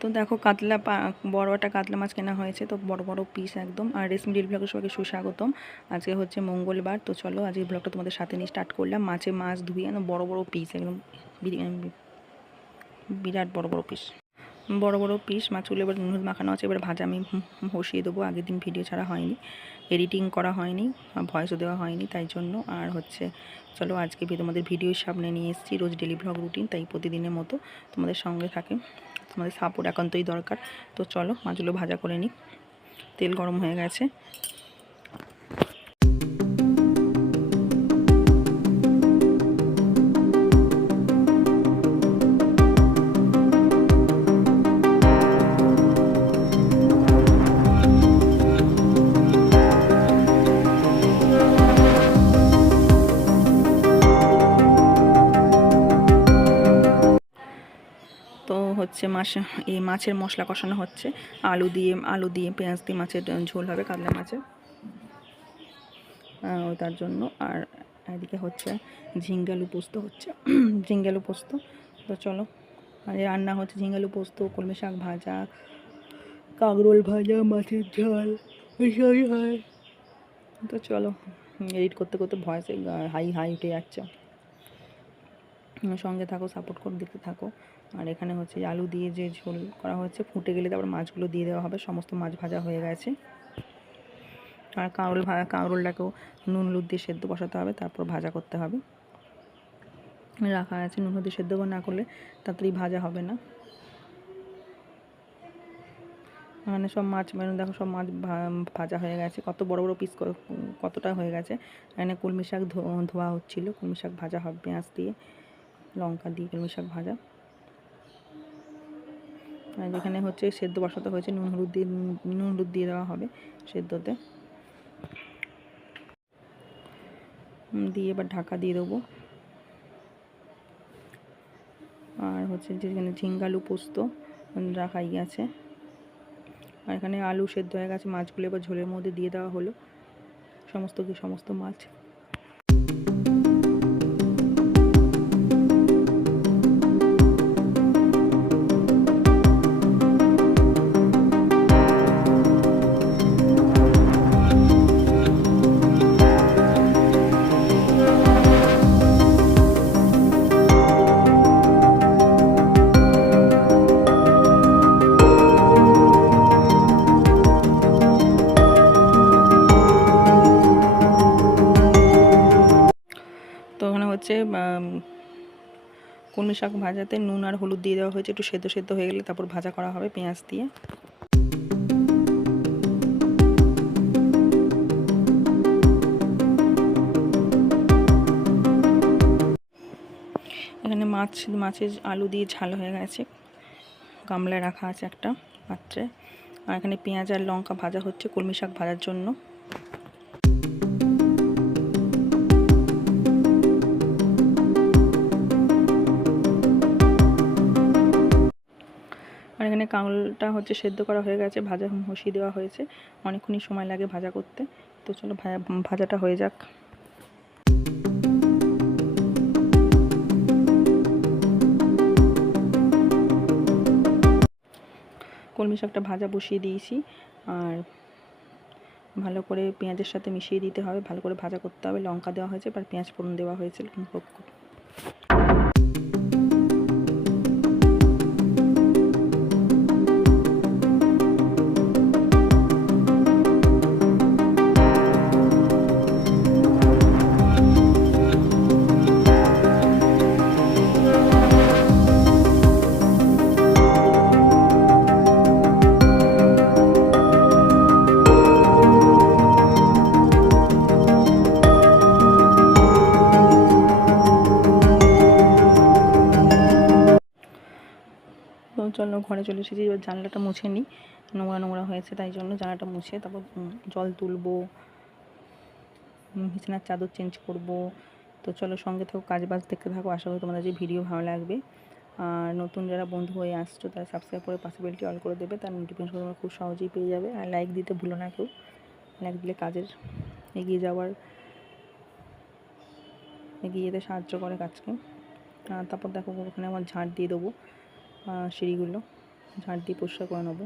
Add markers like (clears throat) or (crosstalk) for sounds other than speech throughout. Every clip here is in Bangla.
তো দেখো কাতলা বড় একটা কাতলা মাছ কেনা হয়েছে, তো বড় বড় পিস একদম। আর রেশমি ডিল ব্লগে সবাইকে সুস্বাগতম। আজকে হচ্ছে মঙ্গলবার, তো চলো আজকে ব্লগটা তোমাদের সাথে নিয়ে স্টার্ট করলাম। মাছে মাছ ধুয়ে বড় বড় পিস একদম বিরি- বিরাট বড় বড় পিস বড় বড় পিস মাছগুলো এবার নুন মাখানো আছে, এবার ভাজা আমি বসিয়ে দেবো। আগের দিন ভিডিও ছাড়া হয়নি এডিটিং করা হয়নি ভয়েসও দেওয়া হয়নি, তাই জন্য। আর হচ্ছে, চলো আজকে তোমাদের ভিডিওর সামনে নিয়ে এসেছি, রোজ ডেলি ব্লগ রুটিন তাই প্রতিদিনের মতো তোমাদের সঙ্গে থাকে। তোমাদের সাপোর্ট একান্তই দরকার। তো চলো মাছগুলো ভাজা করে নিই তেল গরম হয়ে গেছে। হচ্ছে মাছ এই মাছের মশলা কষানো হচ্ছে। আলু দিয়ে আলু দিয়ে পেঁয়াজ দিয়ে মাছের ঝোল হবে, কাতলা মাছের। তার জন্য। আর এদিকে হচ্ছে ঝিঙ্গালু পোস্ত হচ্ছে। (clears throat) ঝিঙ্গালু পোস্ত। তো চলো, আর রান্না হচ্ছে ঝিঙ্গালু পোস্ত, কলমি শাক ভাজা, কাঁকরোল ভাজা, মাছের ঝাল, এসবই হয়। তো চলো, এডিট করতে করতে ভয়েসে হাই হাই উঠে যাচ্ছে। সঙ্গে থাকো সাপোর্ট করে দেখতে থাকো। আর এখানে হচ্ছে আলু দিয়ে যে ঝোল করা হচ্ছে ফুটে গেলে তারপর মাছগুলো দিয়ে দেওয়া হবে, সমস্ত মাছ ভাজা হয়ে গেছে। আর কাঁকরোল ভাজা কাঁকরোলটাকেও নুন, হলুদ দিয়ে সেদ্ধ বসাতে হবে, তারপর ভাজা করতে হবে। রাখা আছে নুন, হলুদ সেদ্ধ না করলে তাড়াতাড়ি ভাজা হবে না। মানে সব মাছ মানে দেখো সব মাছ ভাজা হয়ে গেছে। কত বড় বড় পিস কতটা হয়ে গেছে। এখানে কলমি শাক ধোয়া হচ্ছিল কলমি শাক ভাজা হবে পেঁয়াজ দিয়ে। লঙ্কা দিয়ে কলমি শাক ভাজা। আর যেখানে হচ্ছে সেদ্ধ বসাতে হয়েছে, নুন হলুদ দিয়ে, নুন হলুদ দিয়ে দেওয়া হবে সেদ্ধতে। দিয়ে এবার ঢাকা দিয়ে দেবো। আর হচ্ছে যেখানে ঝিঙ্গালু পোস্ত রাখাই আছে। আর এখানে আলু সেদ্ধ হয়ে গেছে, মাছগুলো এবার ঝোলের মধ্যে দিয়ে দেওয়া হলো। সমস্ত কি, সমস্ত মাছ। কলমি শাক ভাজাতে নুন আর হলুদ দিয়ে দেওয়া হয়েছে। একটু সেদ্ধ সেদ্ধ হয়ে গেলে তারপর ভাজা করা হবে পেঁয়াজ দিয়ে। এখানে মাছ, মাছের আলু দিয়ে ঝাল হয়ে গেছে। গামলায় রাখা আছে একটা পাত্রে। আর এখানে পেঁয়াজ আর লঙ্কা ভাজা হচ্ছে কলমি শাক ভাজার জন্য। এখানে কাঁকরোলটা হচ্ছে সেদ্ধ করা হয়ে গেছে, ভাজা বসিয়ে দেওয়া হয়েছে। অনেকক্ষণই সময় লাগে ভাজা করতে। তো চলো ভাজা, ভাজাটা হয়ে যাক। কলমি শাকটা ভাজা বসিয়ে দিয়েছি। আর ভালো করে পেঁয়াজের সাথে মিশিয়ে দিতে হবে। ভালো করে ভাজা করতে হবে। লঙ্কা দেওয়া হয়েছে, এবার পেঁয়াজ ফোড়ন দেওয়া হয়েছে। তো ঘরে চলে এসেছি, এবার জানলাটা মুছে নিই। নোংরা নোংরা হয়েছে, তাই জন্য জানলাটা মুছে, তারপর জল তুলবো বিছানার চাদর চেঞ্জ করব। তো চলো সঙ্গে থাকো, কাজ বাজ দেখতে থাকো, আশা করি তোমাদের যে ভিডিও ভালো লাগবে। আর নতুন যারা বন্ধু হয়ে আসছো, তারা সাবস্ক্রাইব করে পাশে বেলটি অল করে দেবে, তার নোটিফিকেশন তোমরা খুব সহজেই পেয়ে যাবে। আর লাইক দিতে ভুলো না কেউ লাইক দিলে কাজের এগিয়ে যাওয়ার, এগিয়ে যেতে সাহায্য করে কাজকে। তারপর দেখো, ওখানে আমার ঝাঁট দিয়ে দেবো। সিঁড়িগুলো ঝাঁট দিয়ে পরিষ্কার করে নেব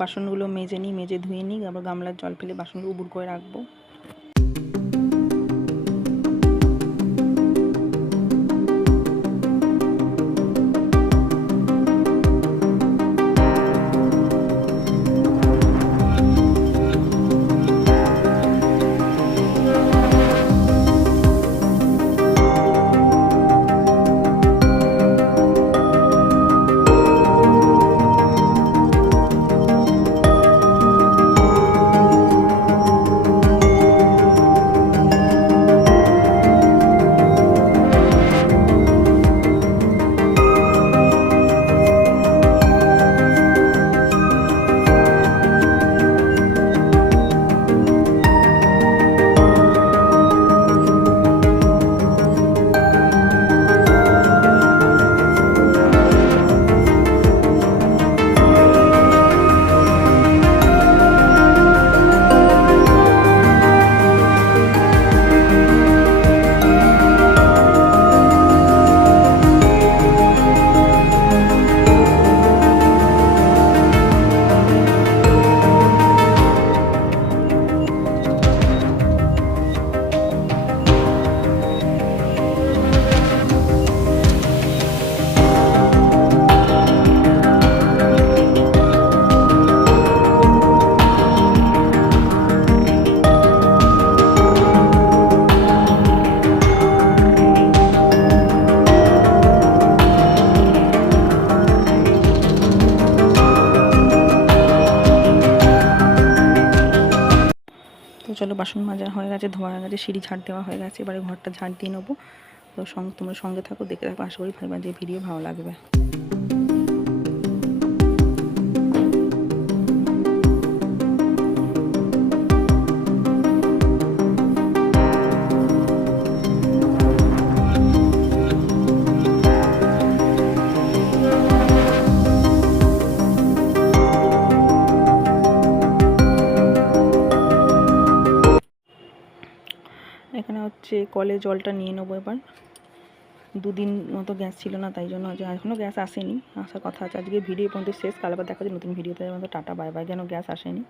বাসনগুলো মেজে নিই মেজে ধুয়ে নিই আবার গামলার জল ফেলে বাসনগুলো উবুর করে রাখব। চলো বাসন মাজা হয়ে গেছে, ধোয়া হয়ে গেছে, সিঁড়ি ঝাড় দেওয়া হয়ে গেছে, এবারে ঘরটা ঝাড় দিয়ে নেব। তো সঙ্গে তোমরা সঙ্গে থাকো, দেখে থাকো, আশা করি ভাই যে ভিডিও ভালো লাগবে। হচ্ছে কলে জলটা নিয়ে নেব এবার। দুদিন মতো গ্যাস ছিল না, তাই জন্য এখনও গ্যাস আসেনি, আসার কথা আছে। আজকে ভিডিও পর্যন্ত শেষ, কাল আবার দেখা যায় নতুন ভিডিওতে। মতো টাটা, বাই বাই। যেন গ্যাস আসেনি?